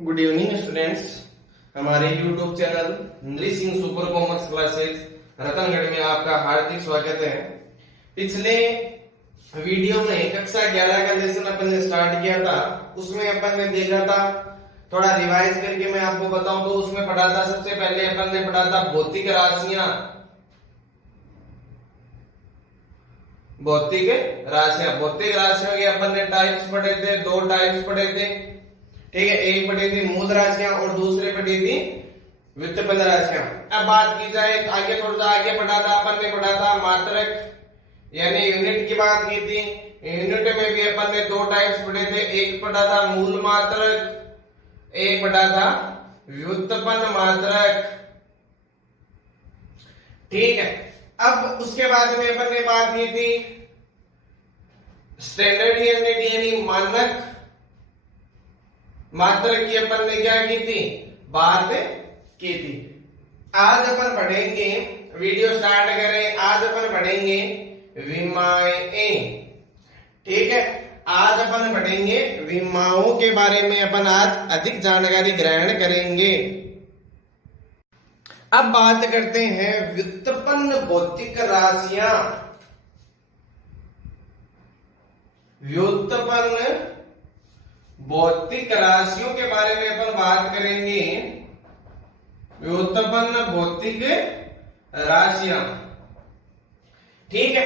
Good evening students. हमारे YouTube channel English in super commerce classes Ratangarh में आपका हार्दिक स्वागत है। पिछले वीडियो में कक्षा 11 का लेसन अपन ने स्टार्ट किया था। उसमें अपन ने देखा था, थोड़ा रिवाइज करके मैं आपको बताऊं तो उसमें पढ़ा था, सबसे पहले अपन ने पढ़ा था भौतिक राशियां। भौतिक राशियों के अपन ने टाइप्स पढ़े थे, दो टाइप्स पढ़े थे। ठीक है, एक पढ़ी थी मूल राशियां और दूसरे पढ़ी थी व्युत्पन्न राशियां। अब बात की जाए आगे, थोड़ा सा आगे पढ़ा था अपन ने, पढ़ा था मात्रक यानी यूनिट की बात की थी। यूनिट में भी अपन ने दो टाइप्स पढ़े थे, एक पढ़ा था मूल मात्रक, एक पढ़ा था व्युत्पन्न मात्रक। ठीक है, अब उसके बाद में अपन ने बात की थी स्टैंडर्ड यूनिट यानी मानक मात्रक की अपन ने क्या की थी, बात की थी। आज अपन पढ़ेंगे, वीडियो स्टार्ट करें, आज अपन पढ़ेंगे विमाएं। ठीक है, आज अपन पढ़ेंगे विमाओं के बारे में, अपन आज अधिक जानकारी ग्रहण करेंगे। अब बात करते हैं व्युत्पन्न भौतिक राशियां। व्युत्पन्न भौतिक राशियों के बारे में अपन बात करेंगे। व्युत्पन्न भौतिक राशियां, ठीक है।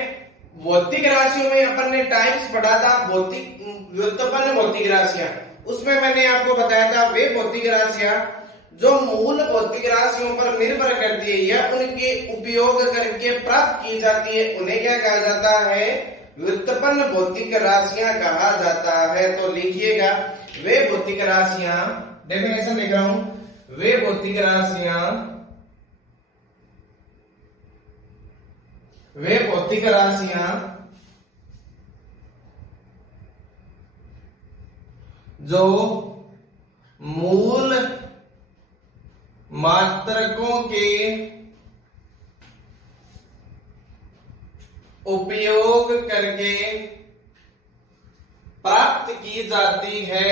भौतिक राशियों में अपन ने टाइप्स पढ़ा था, भौतिक व्युत्पन्न भौतिक राशियां। उसमें मैंने आपको बताया था वे भौतिक राशियां जो मूल भौतिक राशियों पर निर्भर करती है या उनके उपयोग करके प्राप्त की जाती है, उन्हें क्या कहा जाता है, व्युत्पन्न भौतिक राशियां कहा जाता है। तो लिखिएगा, वे भौतिक राशियां, डेफिनेशन लिख रहा हूं, वे भौतिक राशियां, वे भौतिक राशियां जो मूल मात्रकों के उपयोग करके प्राप्त की जाती है,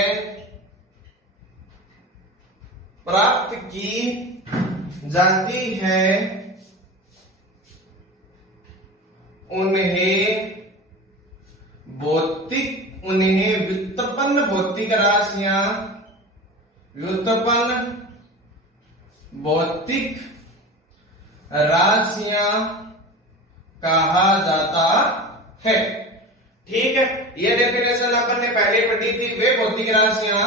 प्राप्त की जाती है, उन्हें व्युत्पन्न भौतिक राशियां, व्युत्पन्न भौतिक राशियां कहा जाता है। ठीक है, यह डेफिनेशन अपन ने पहले पढ़ी थी। वे भौतिक राशियां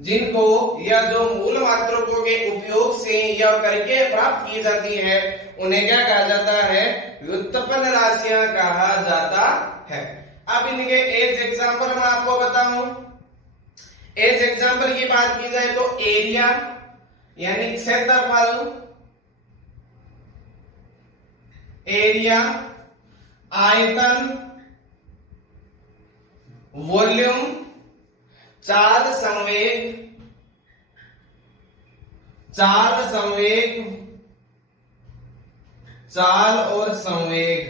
जिनको या जो मूल मात्रकों के उपयोग से या करके प्राप्त की जाती है, उन्हें क्या कहा जाता है, व्युत्पन्न राशियां कहा जाता है। अब इनके एज एग्जांपल मैं आपको बताऊं। एज एग्जांपल की बात की जाए तो एरिया यानी क्षेत्रफल, एरिया, आयतन, वॉल्यूम, चाल संवेग, चाल संवेग, चाल और संवेग,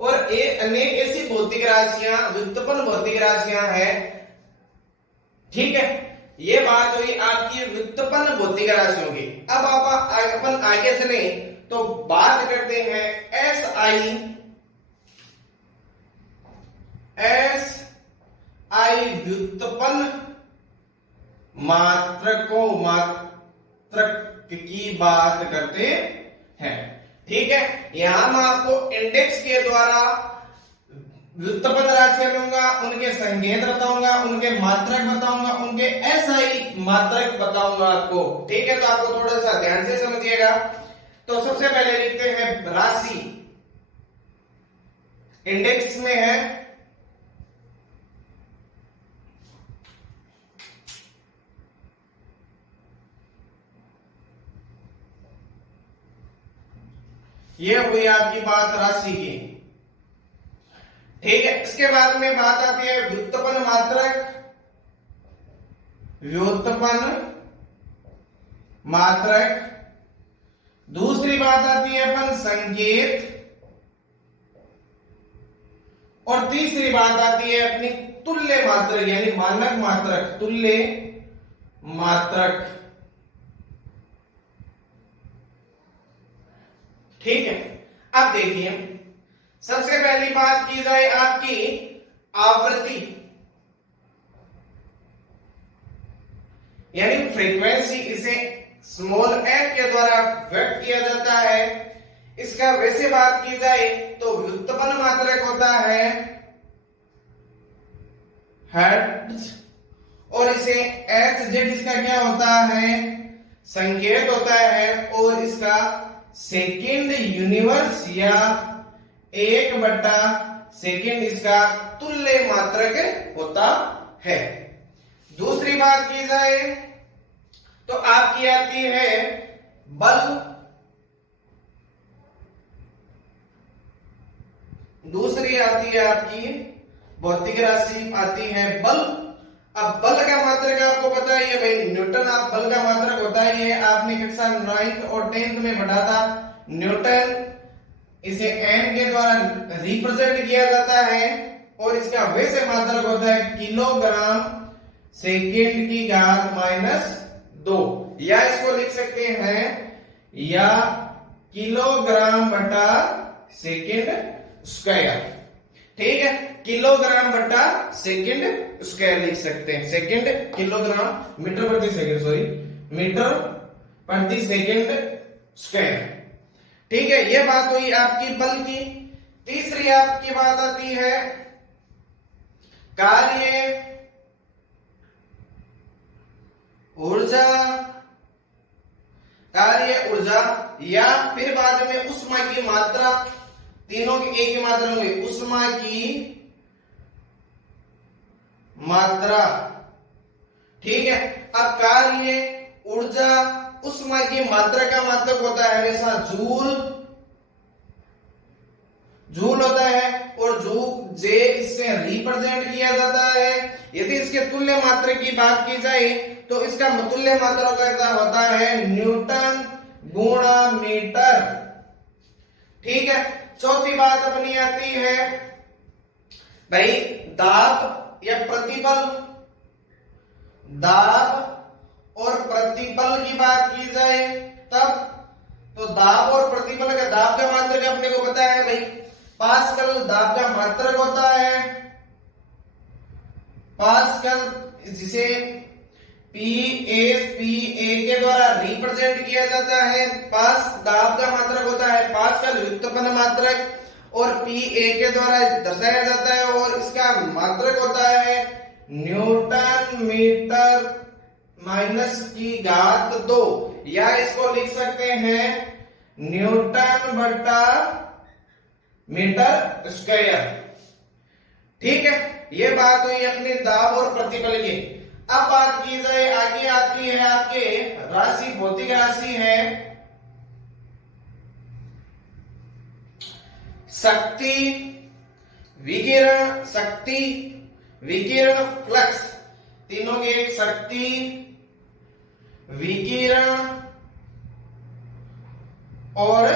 और अनेक ऐसी भौतिक राशियां व्युत्पन्न भौतिक राशियां हैं। ठीक है, ये बात हुई आपकी व्युत्पन्न भौतिक राशियों की। अब अपन आगे चले तो बात करते हैं एस आई व्युत्पन्न मात्रक की बात करते हैं। ठीक है, यहां मैं आपको इंडेक्स के द्वारा व्युत्पन्न राशियां लूंगा, उनके संकेत बताऊंगा, उनके मात्रक बताऊंगा, उनके एसआई मात्रक बताऊंगा आपको। ठीक है, तो आपको थोड़ा सा ध्यान से समझिएगा। तो सबसे पहले लिखते हैं राशि, इंडेक्स में है ये हुई आपकी बात राशि की। ठीक है, इसके बाद में बात आती है व्युत्पन्न मात्रक, व्युत्पन्न मात्रक। दूसरी बात आती है अपन संकेत, और तीसरी बात आती है अपनी तुल्य मात्रक यानी मानक मात्रक, तुल्य मात्रक। ठीक है, अब देखिए सबसे पहली बात की जाए आपकी आवृत्ति यानी फ्रीक्वेंसी, इसे स्मॉल एफ के द्वारा व्यक्त किया जाता है। इसका वैसे बात की जाए तो व्युत्पन्न मात्रक होता है हर्ट्ज और इसे एच जेड इसका क्या होता है, संकेत होता है, और इसका सेकेंड यूनिवर्स या 1/सेकेंड इसका तुल्य मात्रक होता है। दूसरी बात की जाए तो आपकी आती है बल। दूसरी आती है आपकी भौतिक राशि आती है बल। अब बल का मात्रक आपको पता ही है भाई, न्यूटन। आप बल का मात्रक होता ही है, आपने कक्षा 9th और 10th में पढ़ा था न्यूटन। इसे एन के द्वारा रिप्रेजेंट किया जाता है और इसका वैसे मात्रक होता है किलोग्राम सेकेंड की घात -2, या इसको लिख सकते हैं या किलोग्राम बटा सेकेंड स्क्वायर। ठीक है, किलोग्राम बटा सेकेंड स्क्वायर लिख सकते हैं। सेकेंड किलोग्राम मीटर प्रति सेकेंड, सॉरी मीटर प्रति सेकेंड स्क्वायर। ठीक है, यह बात हुई आपकी बल की। तीसरी आपकी बात आती है कार्य ऊर्जा। कार्य ऊर्जा या फिर बाद में उष्मा की मात्रा, तीनों की एक ही मात्रा होगी, उष्मा की मात्रा। ठीक है, अब कार्य ऊर्जा उष्मा की मात्रा का मतलब होता है हमेशा जूल। जूल होता है और जूल जे इससे रिप्रेजेंट किया जाता है। यदि इसके तुल्य मात्रा की बात की जाए तो इसका तुल्य मात्रा कैसा होता है, न्यूटन गुणा मीटर। ठीक है, चौथी बात अपनी आती है भाई दाब या प्रतिबल। दाब और प्रतिबल की बात की जाए तब तो दाब और प्रतिबल का, दाब का मात्रक अपने को पता है भाई, पास्कल दाब का मात्रक होता है। पास्कल जिसे PA के द्वारा रिप्रेजेंट किया जाता है। पास दाब का मात्रक होता है पास्कल व्युत्पन्न मात्रक और PA के द्वारा दर्शाया जाता है और इसका मात्रक होता है न्यूटन मीटर की घात 2, या इसको लिख सकते हैं न्यूटन बटा मीटर स्क्वायर। ठीक है, ये बात हुई अपनी दाब और प्रतिबल की। अब बात की जाए आगे आती है आपके राशि, भौतिक राशि है शक्ति, विकिरण, शक्ति, विकिरण, फ्लक्स। तीनों के एक शक्ति, विकिरण और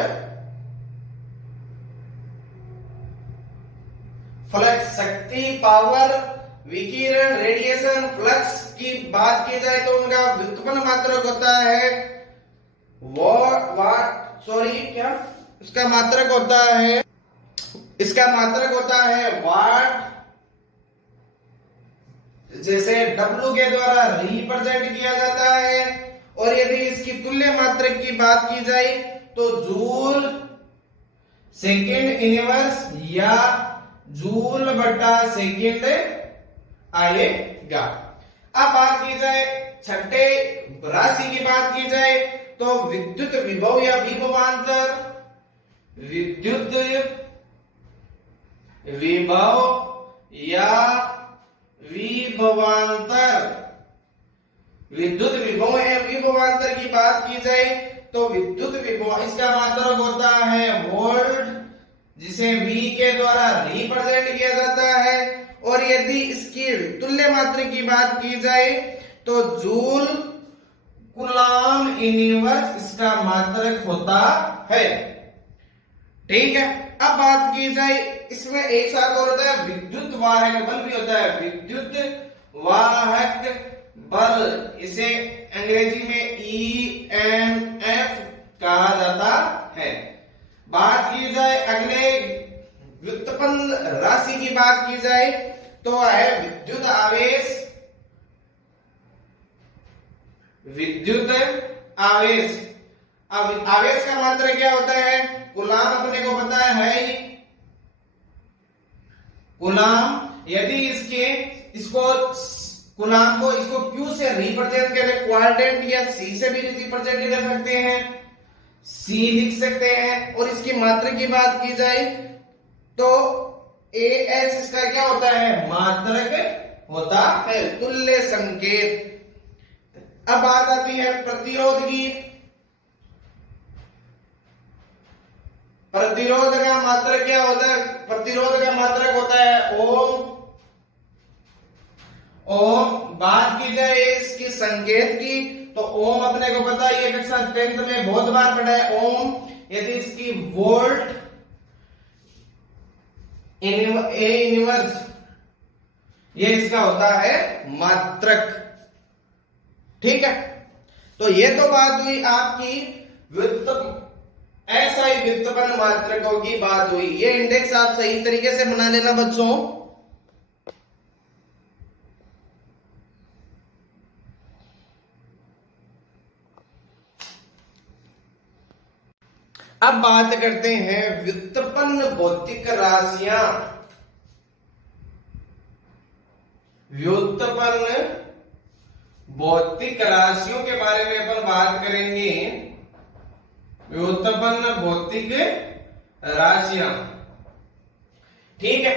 फ्लक्स। शक्ति, पावर, विकिरण, रेडिएशन, फ्लक्स की बात की जाए तो उनका व्युत्पन्न मात्रक होता है क्या इसका मात्रक होता है, इसका मात्रक होता है वाट। जैसे W के द्वारा रिप्रेजेंट किया जाता है। और यदि इसकी तुल्य मात्रक की बात की जाए तो जूल सेकेंड इनवर्स या जूल बटा सेकेंड आएगा। अब बात की जाए छठे राशि की बात की जाए तो विद्युत विभव या विभवांतर, विद्युत विभव या विभवांतर। विद्युत विभव या विभवांतर की बात की जाए तो विद्युत विभव इसका मात्रक होता है वोल्ट, जिसे V के द्वारा रिप्रेजेंट किया जाता है। और यदि इसकी तुल्य मात्रक की बात की जाए तो जूल कूलॉम इनवर्स इसका मात्रक होता है। ठीक है, अब बात की जाए इसमें एक साथ और होता है विद्युत वाहक बल भी होता है। विद्युत वाहक बल, इसे अंग्रेजी में EMF कहा जाता है। बात की जाए अगले व्युत्पन्न राशि की बात की जाए तो है विद्युत आवेश। विद्युत आवेश, अब आवेश का मात्रा क्या होता है? कूलाम अपने को पता है ही। कूलाम, यदि इसको कूलाम को इसको Q से रिप्रेजेंट करें, क्वाड्रेंट या C से भी रिप्रेजेंट कर सकते हैं, C लिख सकते हैं। और इसकी मात्रा की बात की जाए तो AH इसका क्या होता है? मात्रक होता है, तुल्य संकेत। अब बात आती है प्रतिरोध की। प्रतिरोध का मात्रक क्या होता है? प्रतिरोध का मात्रक होता है ओम। ओम, बात की जाए इसकी संकेत की तो ओम अपने को पता है, ये कक्षा 10th में बहुत बार पढ़ा है ओम। यदि इसकी वोल्ट, ए इनवर्स, ये इसका होता है मात्रक। ठीक है, तो ये तो बात हुई आपकी SI व्युत्पन्न मात्रकों की बात हुई। ये इंडेक्स आप सही तरीके से बना लेना बच्चों। अब बात करते हैं व्युत्पन्न भौतिक राशियां। व्युत्पन्न भौतिक राशियों के बारे में अपन बात करेंगे। व्युत्पन्न भौतिक राशियां, ठीक है।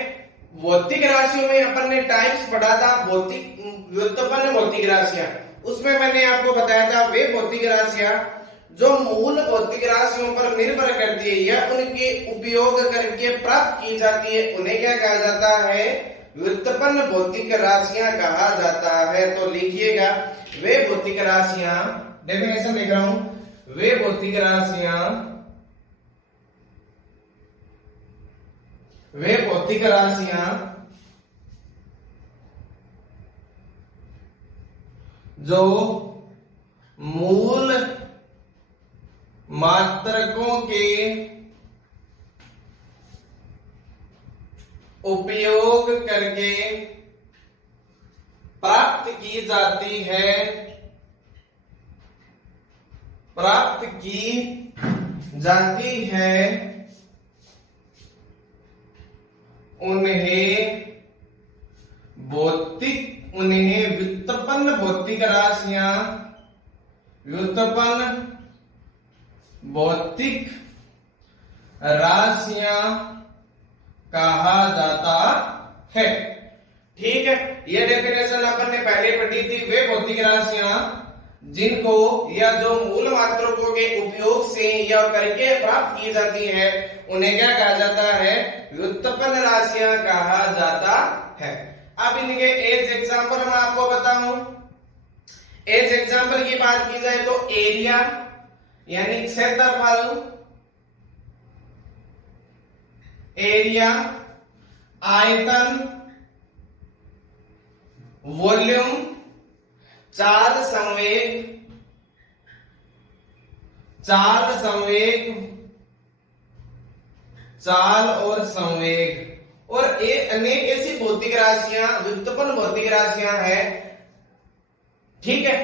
भौतिक राशियों में अपन ने टाइप्स पढ़ा था, भौतिक व्युत्पन्न भौतिक राशियां। उसमें मैंने आपको बताया था वे भौतिक राशियां जो मूल भौतिक राशियों पर निर्भर करती है या उनके उपयोग करके प्राप्त की जाती है, उन्हें क्या कहा जाता है? व्युत्पन्न भौतिक राशियां कहा जाता है। तो लिखिएगा, वे भौतिक राशियां, डेफिनेशन लिख रहा हूं, वे भौतिक राशियां, वे भौतिक राशियां जो मूल मात्रकों के उपयोग करके प्राप्त की जाती है, प्राप्त की जाती है, उन्हें व्युत्पन्न भौतिक राशियां, व्युत्पन्न भौतिक राशियां कहा जाता है। ठीक है, यह डेफिनेशन अपन ने पहले पढ़ी थी। वे भौतिक राशियां जिनको या जो मूल मात्रकों के उपयोग से या करके प्राप्त की जाती है, उन्हें क्या कहा जाता है? व्युत्पन्न राशियां कहा जाता है। अब इनके एज एग्जांपल मैं आपको बताऊं। एज एग्जांपल की बात की जाए तो एरिया यानी क्षेत्रफल, एरिया, आयतन, वॉल्यूम, चार्ज संवेग, चार्ज संवेग, चाल और संवेग, और अनेक ऐसी भौतिक राशियां, व्युत्पन्न भौतिक राशियां हैं। ठीक है,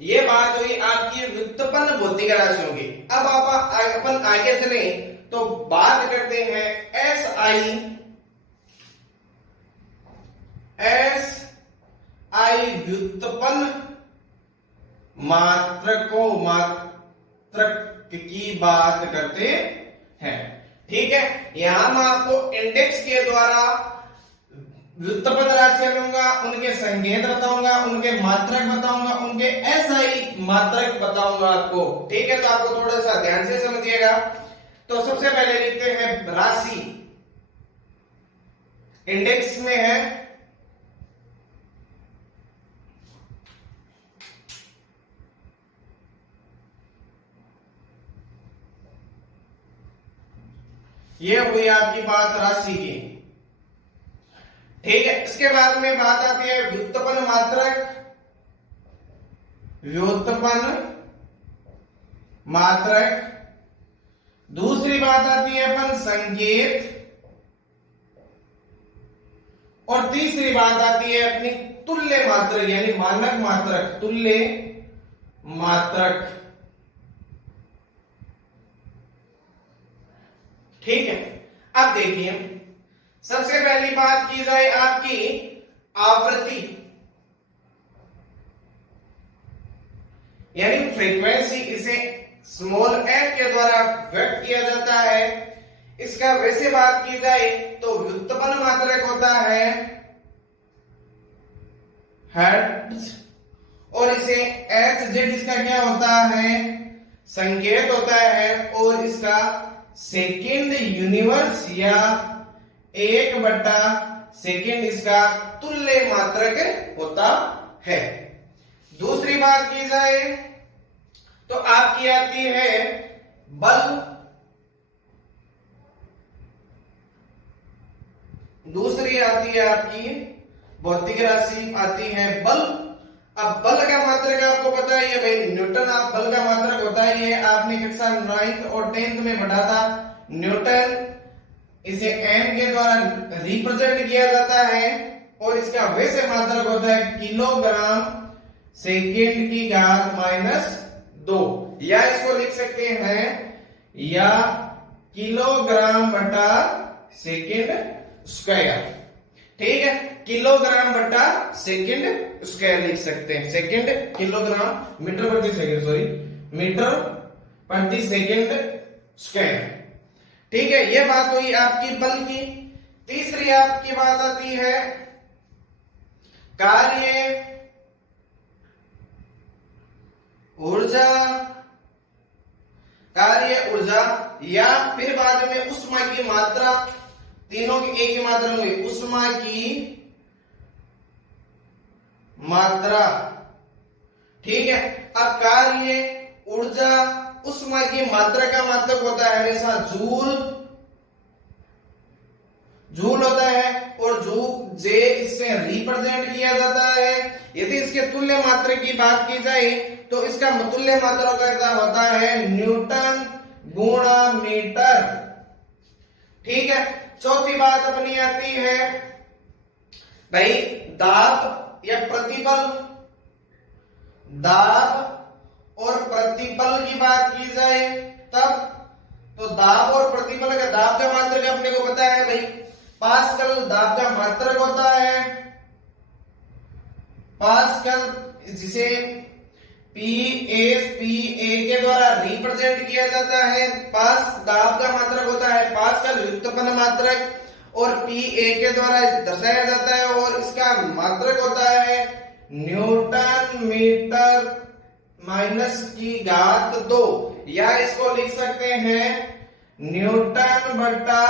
ये बात हुई आपकी व्युत्पन्न भौतिक राशियों की। अब अपन आगे चले तो बात करते हैं SI व्युत्पन्न मात्रक की बात करते हैं। ठीक है, यहां मैं आपको इंडेक्स के द्वारा व्युत्पन्न राशियां लूंगा, उनके संकेत बताऊंगा, उनके मात्रक बताऊंगा, उनके SI मात्रक बताऊंगा आपको। ठीक है, तो आपको थोड़ा सा ध्यान से समझिएगा। तो सबसे पहले लिखते हैं राशि, इंडेक्स में है ये हुई आपकी बात राशि की। ठीक है, इसके बाद में बात आती है व्युत्पन्न मात्रक। व्युत्पन्न मात्रक। दूसरी बात आती है अपन संकेत, और तीसरी बात आती है अपनी तुल्य मात्रक यानी मानक मात्रक, तुल्य मात्रक। ठीक है, अब देखिए सबसे पहली बात की जाए आपकी आवृत्ति यानी फ्रीक्वेंसी, इसे स्मॉल एम के द्वारा व्यक्त किया जाता है। इसका वैसे बात की जाए तो व्युत्पन्न मात्रक होता है हर्ट्ज, और इसे एच जेड इसका क्या होता है, संकेत होता है, और इसका सेकेंड यूनिवर्स या 1/सेकेंड इसका तुल्य मात्रक होता है। दूसरी बात की जाए तो आपकी आती है बल। दूसरी आती है आपकी भौतिक राशि आती है बल। अब बल का मात्रक आपको पता ही है भाई, न्यूटन। आप बल का मात्रक होता ही है, आपने कक्षा 9th और 10th में पढ़ा था न्यूटन। इसे एम के द्वारा रिप्रेजेंट किया जाता है, और इसका वैसे मात्रक होता है किलोग्राम सेकेंड की घात -2, या इसको लिख सकते हैं या किलोग्राम बटा सेकेंड स्क्वायर। ठीक है, किलोग्राम बटा सेकेंड स्क्वायर लिख सकते हैं। सेकेंड किलोग्राम मीटर प्रति सेकेंड, सॉरी मीटर प्रति सेकेंड स्क्वायर। ठीक है, यह बात हुई आपकी बल की। तीसरी आपकी बात आती है कार्य ऊर्जा, कार्य ऊर्जा, या फिर बाद में उष्मा की मात्रा। तीनों की एक ही मात्रा हुई, उष्मा की मात्रा। ठीक है, अब कार्य ऊर्जा उष्मा की मात्रा का मतलब होता है हमेशा जूल, जूल होता है, और जूल जे इससे रिप्रेजेंट किया जाता है। यदि इसके तुल्य मात्रा की बात की जाए तो इसका तुल्य मात्रा का होता है न्यूटन गुणा मीटर। ठीक है, चौथी बात अपनी आती है भाई दाब या प्रतिबल। दाब और प्रतिबल की बात की जाए तब तो दाब और प्रतिबल का, दाब का मात्रक अपने को पता है भाई पास्कल दाब का मात्रक होता है। पास्कल जिसे PA के द्वारा रिप्रेजेंट किया जाता है। पास दाब का मात्रक होता है पास्कल व्युत्पन्न मात्रक, और PA के द्वारा दर्शाया जाता है, और इसका मात्रक होता है न्यूटन मीटर माइनस की घात 2, या इसको लिख सकते हैं न्यूटन बटा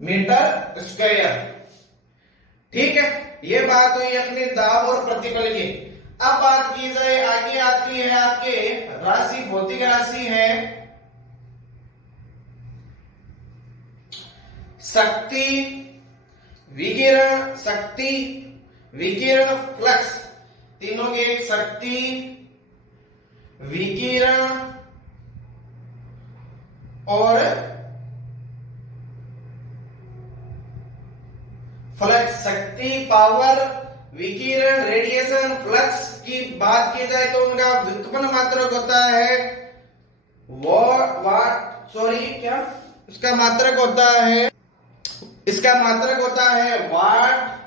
मीटर स्क्वायर। ठीक है, ये बात हुई अपनी दाब और प्रतिबल की। अब बात की जाए आगे आती है आपके राशि, भौतिक राशि है शक्ति, विकिरण, शक्ति, विकिरण, फ्लक्स। तीनों के एक शक्ति, विकिरण और फ्लक्स। शक्ति, पावर, विकिरण, रेडिएशन, फ्लक्स की बात की जाए तो उनका व्युत्पन्न मात्रक होता है क्या इसका मात्रक होता है, इसका मात्रक होता है वाट,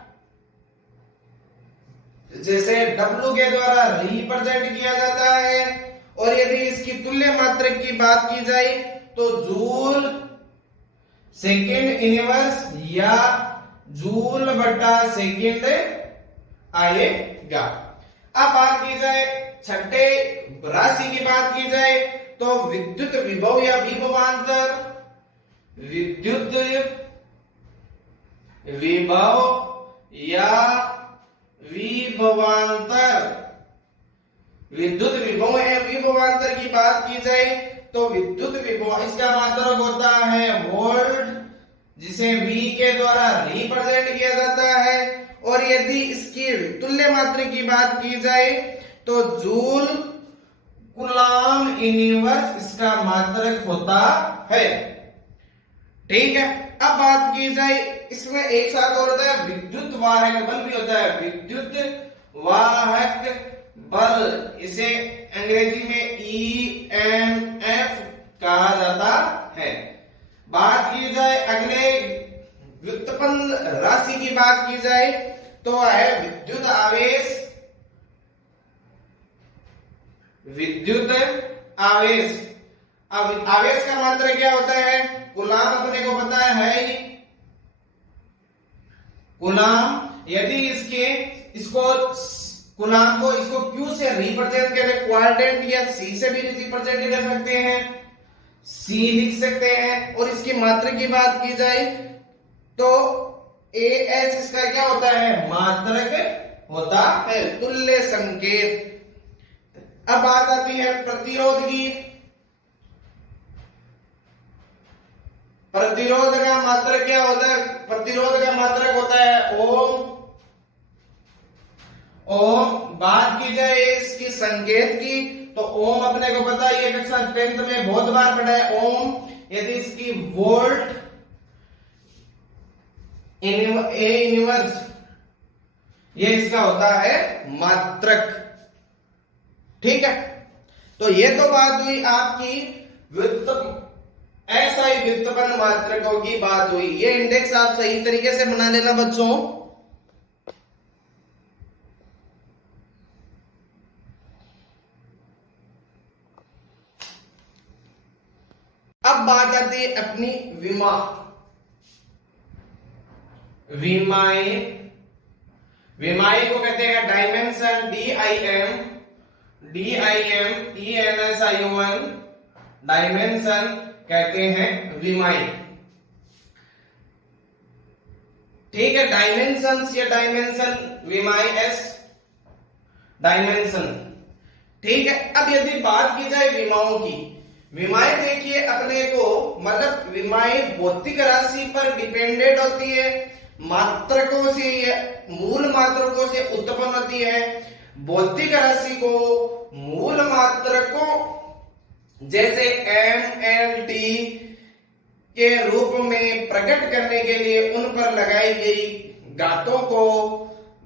जैसे W के द्वारा रिप्रेजेंट किया जाता है। और यदि इसकी तुल्य मात्रक की बात की जाए तो जूल सेकेंड इनवर्स या जूल बटा सेकेंड आएगा। अब बात की जाए छठे राशि की बात की जाए तो विद्युत विभव या विभवांतर, विद्युत विभव या विभवांतर, विद्युत विभव या विभवांतर की बात की जाए तो विद्युत विभव इसका मात्रक होता है वोल्ट, जिसे V के द्वारा रिप्रेजेंट किया जाता है। और यदि इसकी तुल्य मात्रक की बात की जाए तो जूल कूलाम इनवर्स इसका मात्रक होता है। ठीक है, अब बात की जाए इसमें एक साथ और होता है विद्युत वाहक बल भी होता है, विद्युत वाहक बल, इसे अंग्रेजी में EMF कहा जाता है। बात की जाए अगले व्युत्पन्न राशि की बात की जाए तो है विद्युत आवेश। विद्युत आवेश, अब आवेश का मात्रक क्या होता है? कूलाम अपने को पता है ही। कूलाम, यदि इसको कूलाम को इसको Q से रिप्रेजेंट करें, क्वाड्रेंट या C से भी रिप्रेजेंट कर सकते हैं, C लिख सकते हैं। और इसकी मात्रक की बात की जाए तो AS इसका क्या होता है? मात्रक होता है, तुल्य संकेत। अब बात आती है प्रतिरोध की। प्रतिरोध का मात्रक क्या होता है? प्रतिरोध का मात्रक होता है ओम। ओम, बात की जाए इसकी संकेत की तो ओम अपने को पता है, ये कक्षा 10th में बहुत बार पढ़ा है ओम। यदि इसकी वोल्ट ए इनवर्स, ये इसका होता है मात्रक। ठीक है, तो ये तो बात हुई आपकी ऐसा ही व्युत्पन्न मात्रकों की बात हुई। ये इंडेक्स आप सही तरीके से बना लेना बच्चों। अब बात आती है अपनी विमा। विमाएं, विमाएं को कहते हैं डायमेंशन, DIMENSION, डायमेंशन कहते हैं विमाएं। ठीक है, डायमेंशंस या डायमेंशन, विमाएं S डायमेंशन। ठीक है, अब यदि बात की जाए विमाओं की, विमाएं देखिए अपने को, मतलब विमाएं भौतिक राशि पर डिपेंडेंट होती है, मात्रकों से, मूल मात्रकों से उत्पन्न होती है। भौतिक राशि को मूल मात्रकों जैसे MLT के रूप में प्रकट करने के लिए उन पर लगाई गई घातों को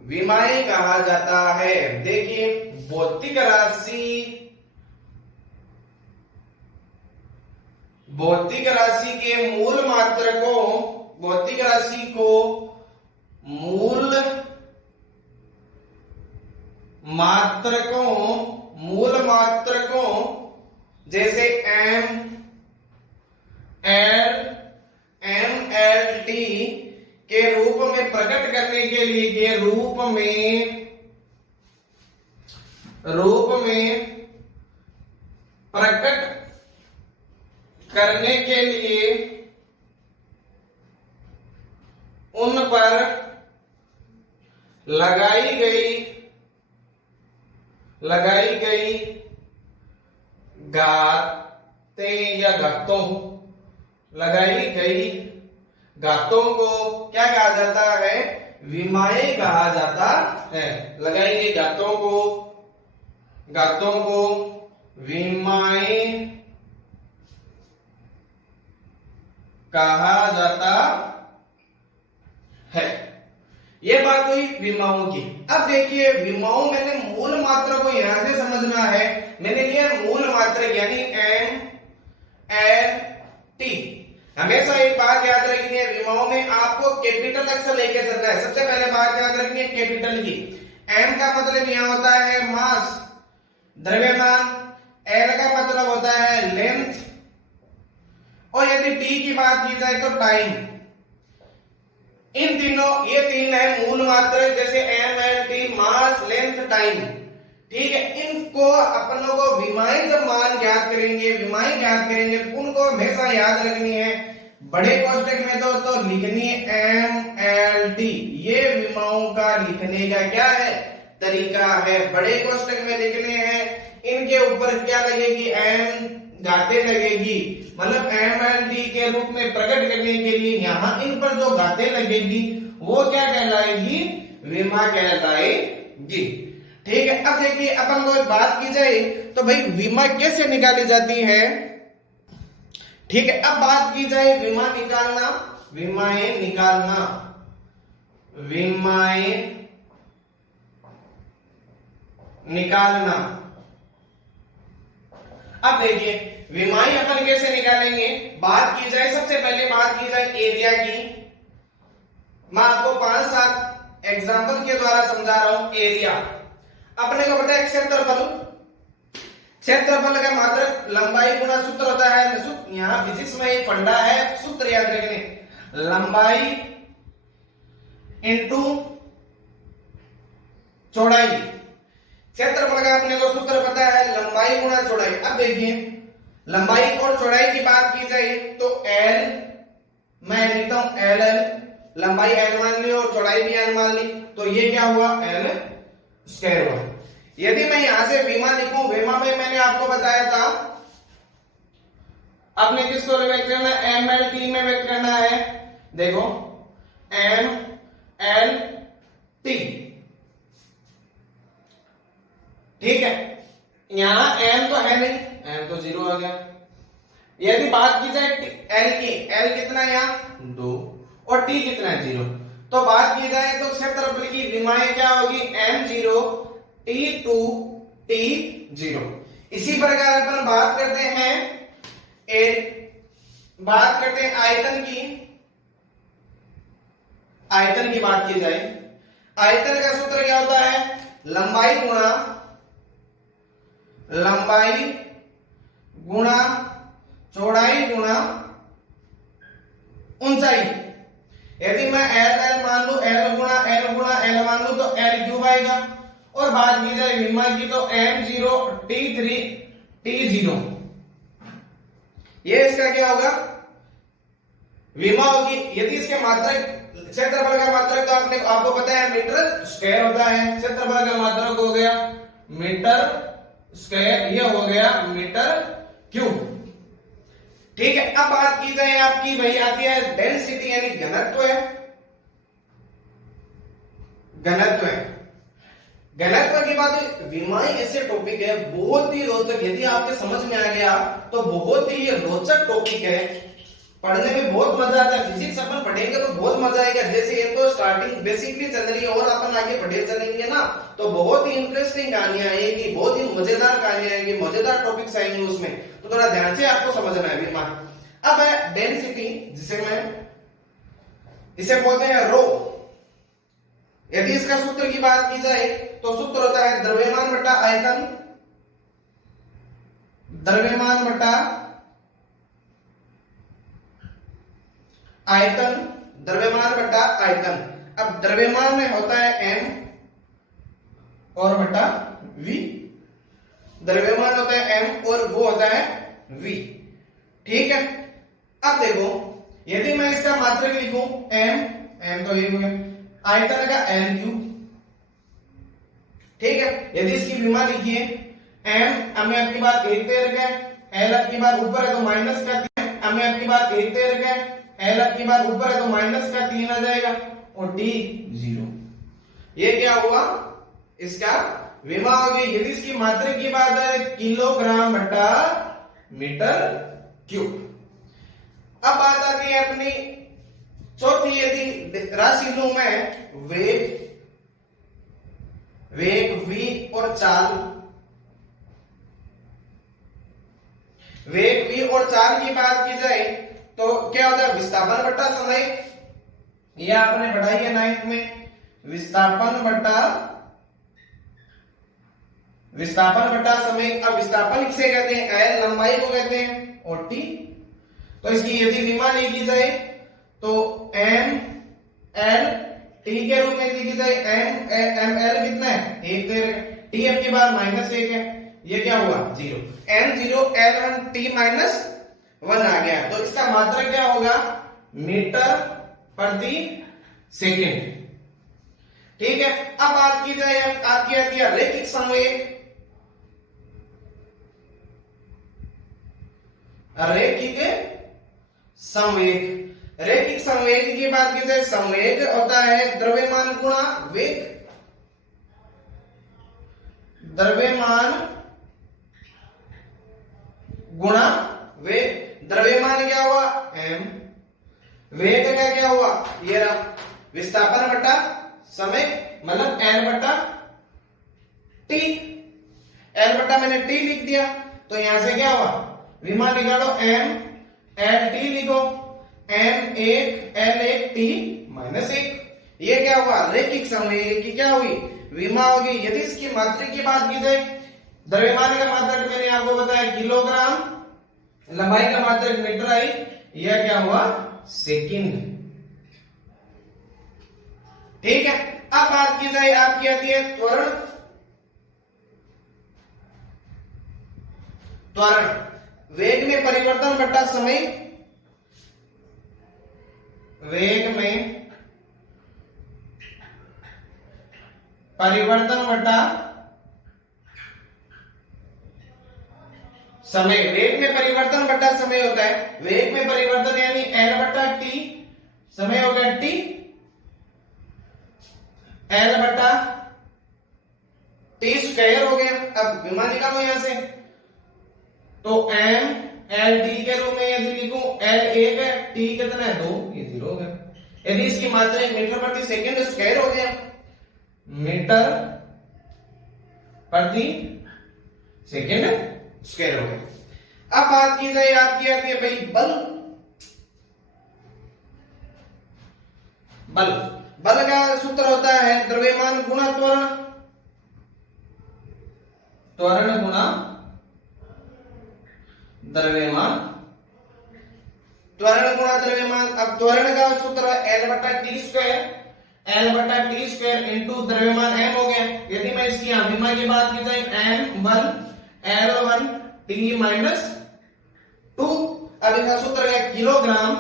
विमाएं कहा जाता है। देखिए, भौतिक राशि के मूल मात्रकों, भौतिक राशि को मूल मात्रकों जैसे MLT के रूप में प्रकट करने के लिए, के रूप में प्रकट करने के लिए उन पर लगाई गई घातें या घातों, लगाई गई घातों को क्या कहा जाता है? विमाएं कहा जाता है। लगाई गई घातों को विमाएं कहा जाता है। ये बात हुई विमाओं की। अब देखिए, विमाओं मैंने मूल मात्रा को यहां से समझना है। मैंने लिया मूल मात्रक यानी MLT। हमेशा एक बात याद रखनी है, विमाओं में आपको कैपिटल अक्षर लेके चलना है। सबसे पहले बात याद रखनी है कैपिटल की। M का मतलब यहां होता है मास, द्रव्यमान। L का मतलब होता है लेंथ, और यदि T की बात की जाए तो टाइम। इन तीनों, ये तीन है मूल मात्रक, जैसे MLT, मास, लेंथ, टाइम। ठीक है, इनको अपन लोगों को विमाएं जब मान ज्ञात करेंगे, उनको हमेशा याद रखनी है। बड़े कोष्टक में तो लिखनी है MLT। ये विमाओं का लिखने का क्या है? तरीका है। बड़े कोष्टक में लिखने हैं, इनके ऊपर क्या लगेगी? M घातें लगेगी, मतलब MLT के रूप में प्रकट करने के लिए यहां इन पर जो घातें लगेगी वो क्या कहलाएगी? विमा कहलाएगी। ठीक है, अब देखिए अपन को बात की जाए तो भाई विमा कैसे निकाली जाती है। ठीक है, अब बात की जाए विमा निकालना, विमाएं निकालना, विमाएं निकालना। अब देखिए विमाएं अपन कैसे निकालेंगे। बात की जाए, सबसे पहले बात की जाए एरिया की। मैं आपको 5-7 एग्जाम्पल के द्वारा समझा रहा हूं। एरिया अपने को पता है क्षेत्रफल, क्षेत्रफल का मात्रक लंबाई गुना सूत्र होता है। यहां फिजिक्स में एक फंडा है, सूत्र याद रखने, लंबाई इंटू चौड़ाई। क्षेत्रफल का अपने को सूत्र पता है, लंबाई गुना चौड़ाई। अब देखिए लंबाई और चौड़ाई की बात की जाए तो एल, मैं लिखता हूं एल एल, लंबाई एल मान ली और चौड़ाई भी एल मान ली, तो ये क्या हुआ एल स्क्वायर हुआ। यदि मैं यहां से विमा लिखूं, विमा में मैंने आपको बताया था आपने किसको व्यक्त करना है, एम एल टी में व्यक्त करना है। देखो एम एल टी, ठीक है, यहां एम तो है नहीं, एम तो 0 आ गया। यदि बात की जाए एल की, एल कितना है यहां 2 और टी कितना है 0, तो बात की जाए तो क्षेत्रफल की विमाएं क्या होगी, m0 t2 t0। इसी प्रकार अपन बात करते हैं आयतन की। आयतन की बात की जाए, आयतन का सूत्र क्या होता है, लंबाई गुणा चौड़ाई गुणा ऊंचाई। यदि मैं एल एल मान लू, एल गुणा एल मान लू तो एल क्यूब आएगा। और बात की जाए विमा की तो m0 t3 t0, ये इसका क्या होगा, विमा होगी। यदि इसके मात्रक, क्षेत्रफल का मात्रक तो आपको पता है मीटर स्क्वायर होता है, क्षेत्रफल का मात्रक हो गया मीटर स्क्वायर, ये हो गया मीटर क्यूब। ठीक है, अब बात की जाए आपकी वही आती है डेंसिटी यानी घनत्व है। घनत्व की बात, विमाएं ऐसे टॉपिक है बहुत ही रोचक, यदि आपके समझ में आ गया तो बहुत ही रोचक टॉपिक है, पढ़ने में बहुत मजा आता है। फिजिक्स अपन पढ़ेंगे तो बहुत मजा आएगा। जैसे ये तो स्टार्टिंग बेसिकली चल रही है और अपन आगे बढ़े चलेंगे ना तो बहुत ही इंटरेस्टिंग कहानियां आएगी, बहुत ही मजेदार कहानियां आएंगी, मजेदार टॉपिक्स आएंगे उसमें, तो थोड़ा ध्यान से आपको समझना है विमान। अब है डेंसिटी, जिसे मैं इसे बोलते हैं रो। यदि इसका सूत्र की बात की जाए तो सूत्र होता है द्रव्यमान बटा आयतन, द्रव्यमान बटा आयतन, द्रव्यमान बटा आयतन। अब द्रव्यमान में होता है m और बटा v, द्रव्यमान होता है m और वो होता है v। ठीक है, अब देखो यदि मैं इसका मात्रक लिखूं m तो ये हुआ आयतन का l क्यूब। ठीक है, यदि इसकी विमा लिखिए m, हमें आपकी बात 1 पे रखा है, l आपकी बात ऊपर है तो माइनस का 3, हमें आपकी बात 1 पे रखा है, l आपकी बात ऊपर है तो माइनस का 3 आ जाएगा और t 0। ये क्या हुआ, इसका विमा होगी। यदि इसकी मात्रक की बात है किलोग्राम बटा मीटर क्यूब। अब बात आती है अपनी चौथी, यदि राशि लूं मैं वेग v और चाल, वेग v और चाल की बात की जाए तो क्या होता है विस्थापन बटा समय, ये आपने पढ़ाई है 9th में, विस्थापन बटा समय। अब विस्थापन किसे कहते हैं, l लंबाई को कहते हैं और t, तो इसकी यदि विमा लिखी जाए तो m l t के रूप में लिखी जाए, m l कितना है 1 दे रहे, t आपकी बार -1 है, ये क्या हुआ 0, m0 l1 t -1 आ गया। तो इसका मात्रक क्या होगा, मीटर प्रति सेकेंड। ठीक है, अब बात की जाए आपकी आती है रैखिक संवेग। रैखिक संवेग की बात की जाए, संवेग होता है द्रव्यमान गुणा वेग। द्रव्यमान गुणा वेग। द्रव्यमान क्या हुआ m, वेग का क्या हुआ ये रहा विस्थापन बटा समय मतलब n बटा t। n बटा मैंने t लिख दिया तो यहां से क्या हुआ विमा निकालो m l t लिखो m 1 l 1 t माइनस 1। ये क्या हुआ रैखिक समय की क्या हुई विमा होगी। यदि इसकी मात्रक की बात की जाए द्रव्यमान का मात्रक मैंने आपको बताया किलोग्राम, लंबाई का मात्रक मीटर आई, यह क्या हुआ सेकंड। ठीक है। अब बात की जाए आपकी आती है त्वरण। त्वरण वेग में परिवर्तन बटा समय, वेग में परिवर्तन बटा समय। वेग में परिवर्तन बटा समय होता है। वेग में परिवर्तन यानी l बटा t, समय हो गया t, l बटा t स्क्वायर हो गया। अब विमा निकालो यहां से तो m l t के रूप में यदि लिखूं l 1 है t कितना है 2, ये 0 हो गया। यदि इसकी मात्रा मीटर प्रति सेकंड स्क्वायर हो गया, मीटर प्रति सेकंड स्क्वायर हो गया। अब बात की जाए आपकी आती है भाई बल। बल बल का सूत्र होता है द्रव्यमान गुणा त्वरण, त्वरण गुणा द्रव्यमान, त्वरण गुणा द्रव्यमान। अब त्वरण का सूत्र है L बटा टी स्क्वायर, L बटा टी स्क्वायर इंटू द्रव्यमान m हो गया। यदि मैं इसकी विमा की बात की जाए m1 L1 t माइनस 2। अब इसका सूत्र है किलोग्राम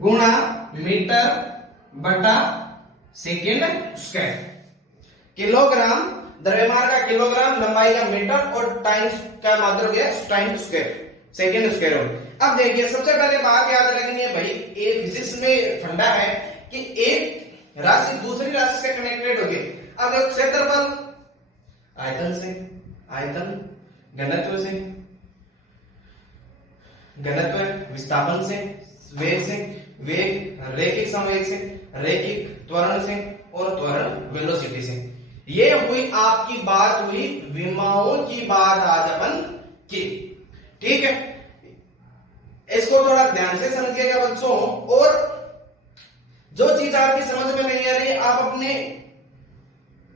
गुणा मीटर बटा सेकेंड स्क्वायर। किलोग्राम द्रव्यमान का किलोग्राम, लंबाई का मीटर और टाइम्स का मात्रक है टाइम स्क्वायर, सेकेंड स्क्वायर हो। अब देखिए सबसे पहले बात याद रखनी है भाई, ये फिजिक्स में फंडा है कि एक राशि दूसरी राशि से कनेक्टेड होगी। अब देखो क्षेत्रफल आयतन से, आयतन घनत्व से, घनत्व विस्थापन से, वेग रैखिक संवेग से, रैखिक त्वरण से और त्वरण वेलोसिटी से। ये हुई आपकी बात हुई विमाओं की बात आज अपन की। ठीक है, इसको थोड़ा ध्यान से समझिएगा बच्चों, और जो चीज आपकी समझ में नहीं आ रही आप अपने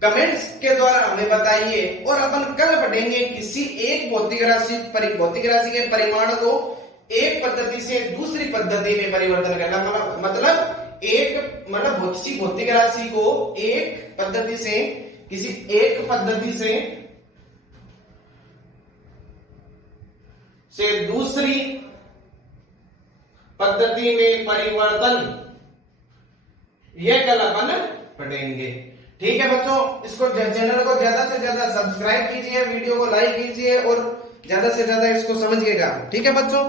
कमेंट्स के द्वारा हमें बताइए, और अपन कल पढ़ेंगे किसी एक भौतिक राशि के परिमाण को एक पद्धति से दूसरी पद्धति में परिवर्तन करना। मतलब किसी भौतिक राशि को एक पद्धति से किसी एक पद्धति से दूसरी पद्धति में परिवर्तन, यह कल अपन पढ़ेंगे। ठीक है बच्चों, इसको चैनल को ज्यादा से ज्यादा सब्सक्राइब कीजिए, वीडियो को लाइक कीजिए और ज्यादा से ज्यादा इसको समझिएगा। ठीक है बच्चों।